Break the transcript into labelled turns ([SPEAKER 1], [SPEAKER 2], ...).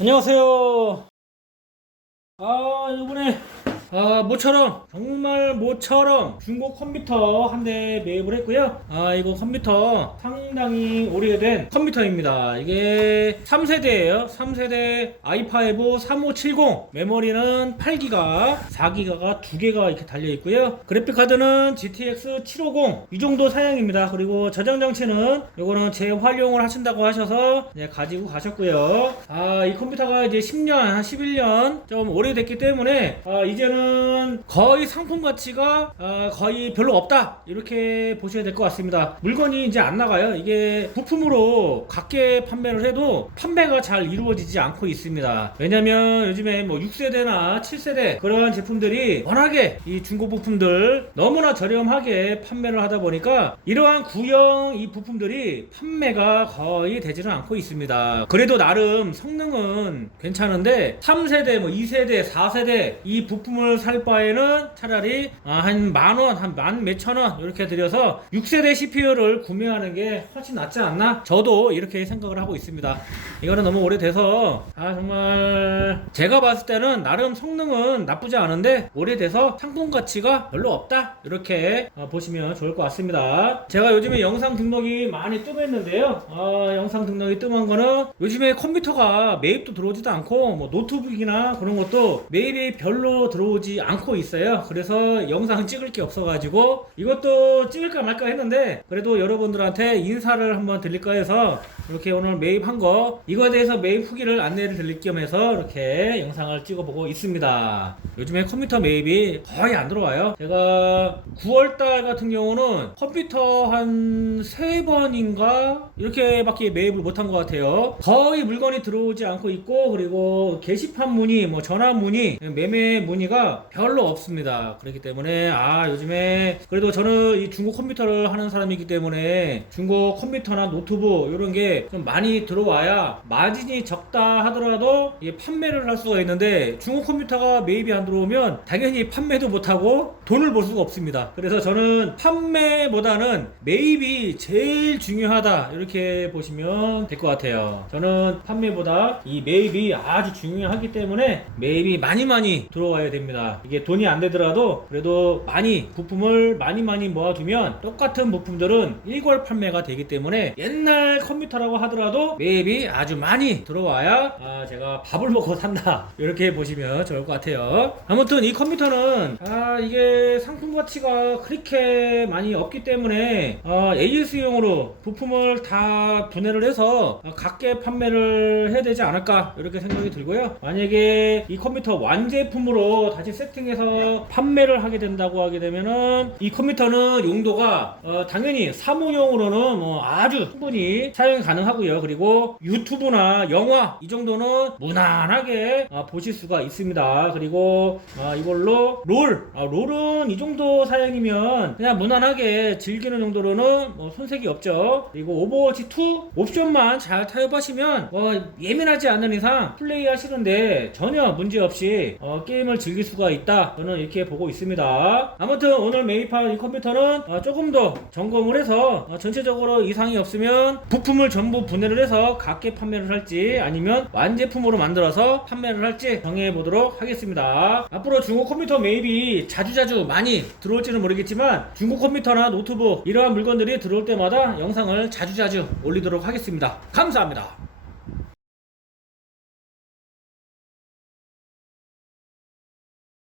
[SPEAKER 1] 안녕하세요. 아, 이번에 아, 모처럼 정말 모처럼 중고 컴퓨터 한 대 매입을 했고요. 아, 이거 컴퓨터 상당히 오래된 컴퓨터입니다. 이게 3세대예요. 3세대 i5 3570 메모리는 8기가, 4기가가 두 개가 이렇게 달려 있고요. 그래픽 카드는 GTX 750 이 정도 사양입니다. 그리고 저장 장치는 요거는 재활용을 하신다고 하셔서 가지고 가셨고요. 아, 이 컴퓨터가 이제 10년, 한 11년 좀 오래됐기 때문에 아, 이제는 거의 상품 가치가 아, 거의 별로 없다. 이렇게 보셔야 될 것 같습니다. 물건이 이제 안 나가요. 이게 부품으로 각계 판매를 해도 판매가 잘 이루어지지 않고 있습니다. 왜냐면 요즘에 뭐 6세대나 7세대 그러한 제품들이 워낙에 이 중고 부품들 너무나 저렴하게 판매를 하다 보니까 이러한 구형 이 부품들이 판매가 거의 되지는 않고 있습니다. 그래도 나름 성능은 괜찮은데 3세대, 뭐 2세대, 4세대 이 부품을 살 바에는 차라리 아, 한 만 원, 한 만 몇천 원 이렇게 들여서 6세대 CPU를 구매하는 게 훨씬 낫지 않나? 저도 이렇게 생각을 하고 있습니다. 이거는 너무 오래돼서 아 정말 제가 봤을 때는 나름 성능은 나쁘지 않은데 오래돼서 상품 가치가 별로 없다 이렇게 어, 보시면 좋을 것 같습니다. 제가 요즘에 영상 등록이 많이 뜸했는데요. 어, 영상 등록이 뜸한 거는 요즘에 컴퓨터가 매입도 들어오지도 않고 뭐 노트북이나 그런 것도 매입이 별로 들어오지 않고 있어요. 그래서 영상 찍을 게 없어가지고 이것도 찍을까 말까 했는데 그래도 여러분들한테 인사를 한번 드릴까 해서 이렇게 오늘 매입한 거 이거에 대해서 매입 후기를 안내를 드릴 겸 해서 이렇게 영상을 찍어보고 있습니다. 요즘에 컴퓨터 매입이 거의 안 들어와요. 제가 9월달 같은 경우는 컴퓨터 한세 번인가 이렇게밖에 매입을 못한 것 같아요. 거의 물건이 들어오지 않고 있고 그리고 게시판 문의, 뭐 전화 문의, 매매 문의가 별로 없습니다. 그렇기 때문에 아 요즘에 그래도 저는 이 중고 컴퓨터를 하는 사람이기 때문에 중고 컴퓨터나 노트북 이런 게 좀 많이 들어와야 마진이 적다 하더라도 판매를 할 수가 있는데 중고 컴퓨터가 매입이 안 들어오면 당연히 판매도 못하고 돈을 벌 수가 없습니다. 그래서 저는 판매보다는 매입이 제일 중요하다 이렇게 보시면 될 것 같아요. 저는 판매보다 이 매입이 아주 중요하기 때문에 매입이 많이 많이 들어와야 됩니다. 이게 돈이 안 되더라도 그래도 많이 부품을 많이 많이 모아두면 똑같은 부품들은 일괄 판매가 되기 때문에 옛날 컴퓨터라고 하더라도 매입이 아주 많이 들어와야 아, 제가 밥을 먹고 산다 이렇게 보시면 좋을 것 같아요. 아무튼 이 컴퓨터는 아 이게 상품 가치가 그렇게 많이 없기 때문에 아, AS용으로 부품을 다 분해를 해서 아, 각계 판매를 해야 되지 않을까 이렇게 생각이 들고요. 만약에 이 컴퓨터 완제품으로 다시 세팅해서 판매를 하게 된다고 하게 되면은 이 컴퓨터는 용도가 어, 당연히 사무용으로는 뭐 아주 충분히 사용이 가능하고요. 그리고 유튜브나 영화 이 정도는 무난하게 아, 보실 수가 있습니다. 그리고 아, 이걸로 롤, 아, 롤은 이 정도 사양이면 그냥 무난하게 즐기는 정도로는 뭐 손색이 없죠. 그리고 오버워치 2 옵션만 잘 타협하시면 뭐 예민하지 않는 이상 플레이 하시는데 전혀 문제 없이 어, 게임을 즐길 수가 있다. 저는 이렇게 보고 있습니다. 아무튼 오늘 매입한 이 컴퓨터는 어, 조금 더 점검을 해서 어, 전체적으로 이상이 없으면 부품을 전부 분해를 해서 각계 판매를 할지 아니면 완제품으로 만들어서 판매를 할지 정해 보도록 하겠습니다. 앞으로 중고 컴퓨터 매입이 자주자주 많이 들어올지는 모르겠지만 중고 컴퓨터나 노트북 이러한 물건들이 들어올 때마다 영상을 자주자주 올리도록 하겠습니다. 감사합니다.